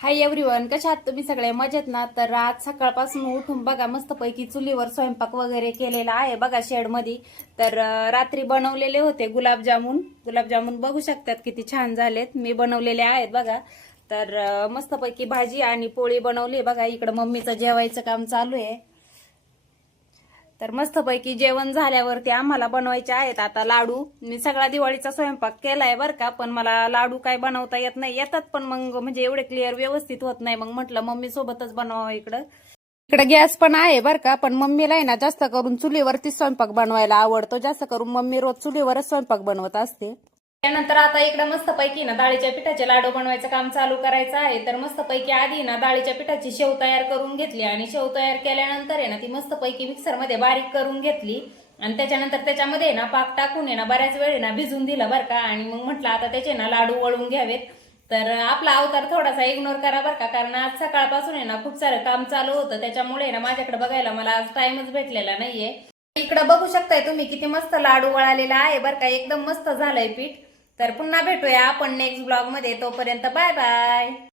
Hi everyone, कशा आहात तुम्ही सगळे? मजेत ना? तर आज सकाळपासून उठून बघा मस्तपैकी चुलीवर स्वयंपाक वगैरे केलेला आहे बघा शेड मध्ये. तर रात्री बनवलेले होते गुलाबजामुन. गुलाबजामुन बघू शकतात किती छान झालेत, मी बनवलेले आहेत बघा. तर मस्तपैकी भाजी आणि पोळी बनवली बघा. इकडे मम्मीचं जेवायचं काम चालू आहे. तर मस्तपैकी जेवण झाल्यावरती आम्हाला बनवायचे आहेत आता लाडू. मी सगळा दिवाळीचा स्वयंपाक केलाय बरं का, पण मला लाडू काय बनवता येत नाही. येतात पण मग म्हणजे एवढे क्लिअर व्यवस्थित होत नाही. मग म्हटलं मम्मी सोबतच बनवावं. इकडं इकडे गॅस पण आहे बरं का, पण मम्मीला आहे ना जास्त करून चुलीवरतीच स्वयंपाक बनवायला आवडतो. जास्त करून मम्मी रोज चुलीवरच स्वयंपाक बनवत असते. त्यानंतर आता इकडे मस्तपैकी ना डाळीच्या पिठाचे लाडू बनवायचं काम चालू करायचं आहे. तर मस्तपैकी आधी ना डाळीच्या पिठाची शेव तयार करून घेतली आणि शेव तयार केल्यानंतर आहे ना ती मस्तपैकी मिक्सरमध्ये बारीक करून घेतली. आणि त्याच्यानंतर त्याच्यामध्ये ना पाक टाकून आहे ना बऱ्याच वेळ ना भिजून दिलं बरं का. आणि मग म्हटलं आता त्याचे ना लाडू वळून घ्यावेत. तर आपला अवतार थोडासा इग्नोर करा बरं का, कारण आज सकाळपासून आहे ना खूप सारं काम चालू होतं. त्याच्यामुळे ना माझ्याकडे बघायला मला आज टाइमच भेटलेला नाहीये. इकडे बघू शकताय तुम्ही किती मस्त लाडू वळालेला आहे बरं का, एकदम मस्त झालंय पीठ. तर पुन्हा भेटूया आपण नेक्स्ट ब्लॉग मध्ये. तोपर्यंत बाय बाय.